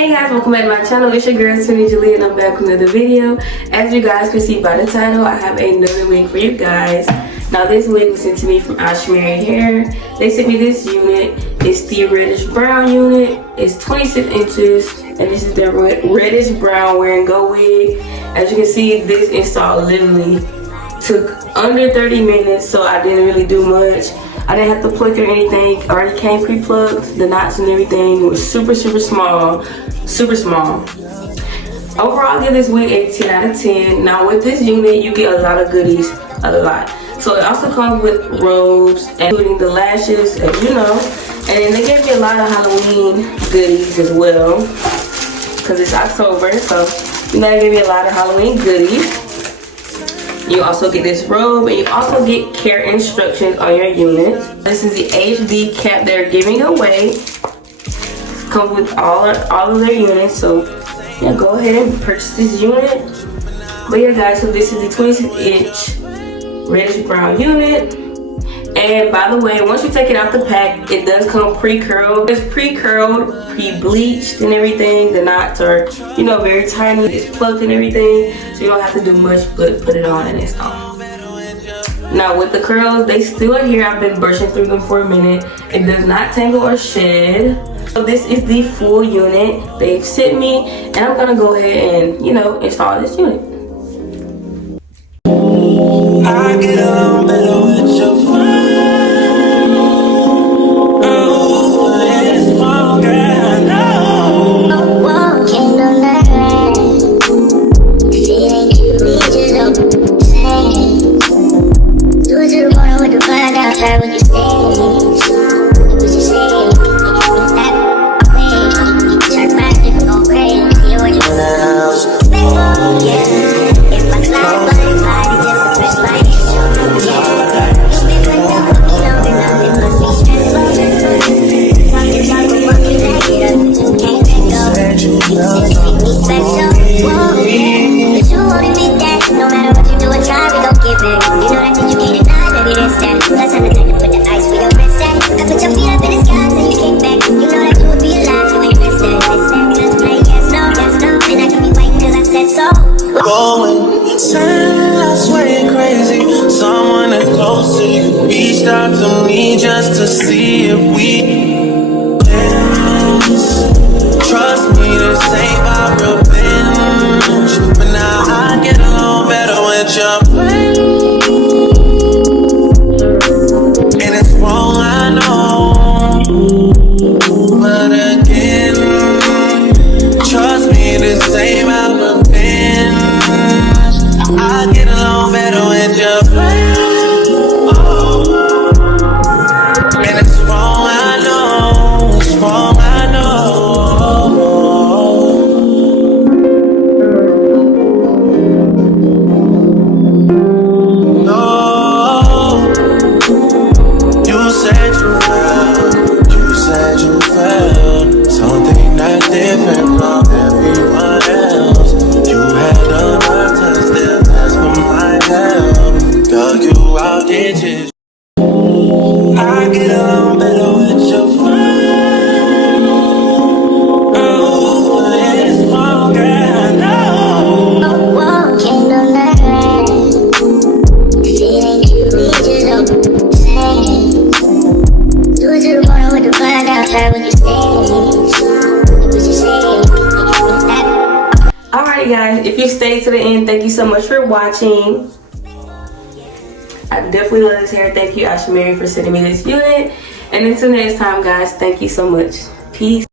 Hey guys, welcome back to my channel. It's your girl Serenitysjt and I'm back with another video. As you guys can see by the title, I have another wig for you guys. Now this wig was sent to me from Ashimary Hair. They sent me this unit. It's the reddish brown unit. It's 26 inches and this is the reddish brown wear and go wig. As you can see, this install literally took under 30 minutes, so I didn't really do much. I didn't have to pluck or anything. It already came pre-plucked. The knots and everything was super small. Overall, I give this wig a 10 out of 10. Now with this unit, you get a lot of goodies, a lot. So it also comes with robes, including the lashes, you know. And then they gave me a lot of Halloween goodies as well, because it's October, so you know, they gave me a lot of Halloween goodies. You also get this robe, and you also get care instructions on your unit. This is the HD cap they're giving away. It comes with all of their units, so yeah, go ahead and purchase this unit. But yeah guys, so this is the 26-inch reddish brown unit. And by the way, once you take it out the pack, it does come pre-curled. It's pre-curled, pre-bleached and everything. The knots are, you know, very tiny. It's plugged and everything, so you don't have to do much but put it on and install. Now with the curls, they still are here. I've been brushing through them for a minute. It does not tangle or shed. So this is the full unit they've sent me, and I'm gonna go ahead and, you know, install this unit. I get along better with your friends. Reached out to me just to see if we dance. Trust me, this ain't my revenge, but now I get along better with your friends. And it's wrong, I know, but again, trust me, this ain't my revenge. I get along better with your friends. Alrighty guys, if you stayed to the end, thank you so much for watching. I definitely love this hair. Thank you Ashimary for sending me this unit. And until next time guys, thank you so much. Peace.